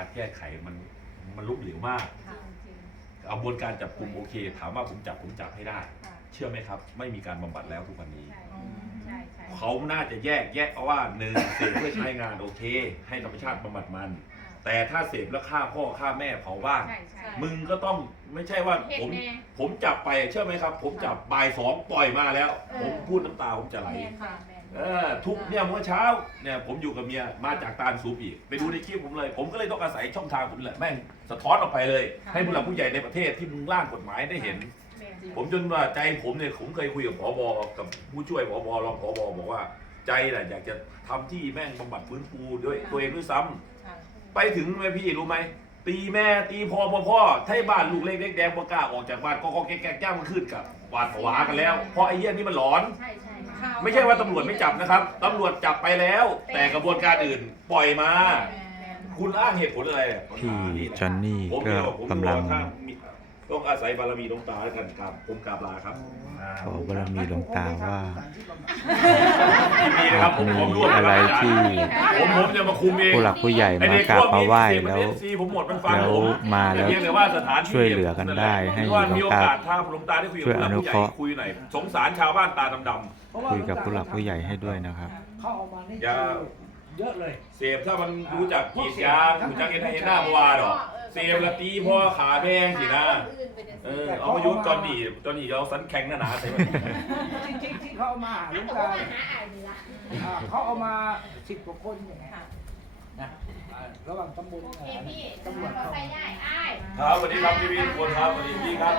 การแก้ไขมันมันลุกเหลวมากค่ะกระบวนการจับกลุ่มโอเค ถามว่าผมจับผมจับให้ได้ ค่ะเชื่อไหมครับ ไม่มีการบำบัดแล้วทุกวันนี้ ใช่ใช่ใช่เขาน่าจะแยกแยกเอาว่าหนึ่งเสพเพื่อใช้งานโอเค ให้ธรรมชาติบำบัดมัน แต่ถ้าเสพแล้วฆ่าพ่อฆ่าแม่เผาบ้าน ใช่ใช่มึงก็ต้องไม่ใช่ว่าเห็ผนมแน่ ผมจับไปเชื่อไหมครับ ผมจับบ่ายสองปล่อยมาแล้ว เออ ผมพูดน้ำตาผมจะไหลแม่นค่ะแม่นเออทุกเนี่ยเมื่อเช้าเนี่ยผมอยู่กับเมียมาจากตาลซูปอีก ไปดูในคลิปผมเลย ผมก็เลยต้องอาศัยช่องทางผมนี่แหละแม่งสะท้อนออกไปเลยให้ผู้หลักผู้ใหญ่ในประเทศที่มึงร่างกฎหมายได้เห็น แม่นผมจนว่าใจผมเนี่ยผมเคยคุยกับผบกับผู้ช่วยผบรองผบบอกว่า ใจน่ะอยากจะทำที่แม่งบำบัดฟื้นฟูด้วยตัวเองด้วยซ้ำ ค่ะ ไปถึงไหมพี่รู้ไหมตีแม่ตีพ่อพ่อพ่อถ้าบ้านลูกเล็กเล็กแดงบ่กล้าออกจากบ้านก็ก็แก๊กแก๊กย่างมันขึ้นกับหวาดผวากันแล้วเพราะไอ้เหี้ยนี่มันหลอน ใช่ใช่ไม่ใช่ว่าตำรวจไม่จับนะครับตำรวจจับไปแล้ว แต่กระบวนการอื่นปล่อยมาแม่นคุณอ้างเหตุผลอะไรอะพี่จอนนี่ผมก็เนี่ยผมกำลังถ้ามีต้องอาศัยบารมีหลวงตาแล้วกันครับผมกราบลาครับ ขอบารมีหลวงตาว่า ยินดีนะครับผมผมร่วมมีอะไรที่ผมผมจะมาคุมเองผู้หลักผู้ใหญ่ไอ้มาเด็กกราพบวกมานี้ไหว้เสพแล้วเอฟซีผมหมดมันฟังแล้วผมมาแล้วเพียงแต่ว่าสถานที่ช่วยเหลือกันได้ให้ว่าหลวงมีโอตากาสถ้าหลวงตาได้คุยกับช่วยผู้หลักอนุผู้ใหเคญ่ราะห์คุยหน่อยสงสารชาวบ้านตาดำคุยกับผู้หลักผู้ใหญ่ให้ด้วยนะครับเขาเอามานี่อย่าเยอะเลยๆเสพถ้ามันรู้จักกรีดยางรู้จักเห็นให้เห็นหน้าเมื่อวานหรอก เสพละตีพ่อขาแพงสินะเออเอามายุทธ์จอนนี่จอนนี่เอาสันแข็งหนาๆใส่มันจริงๆที่เขาเอามาหาหลุงตาอ่าเขาเอามาสิบกว่าคนอย่างเงี้ยนะอ่าระหว่างตำบลอ่าตำรวจเขาครับสวัสดีครับพี่พี่ทุกคนครับสวัสดีพี่ครับ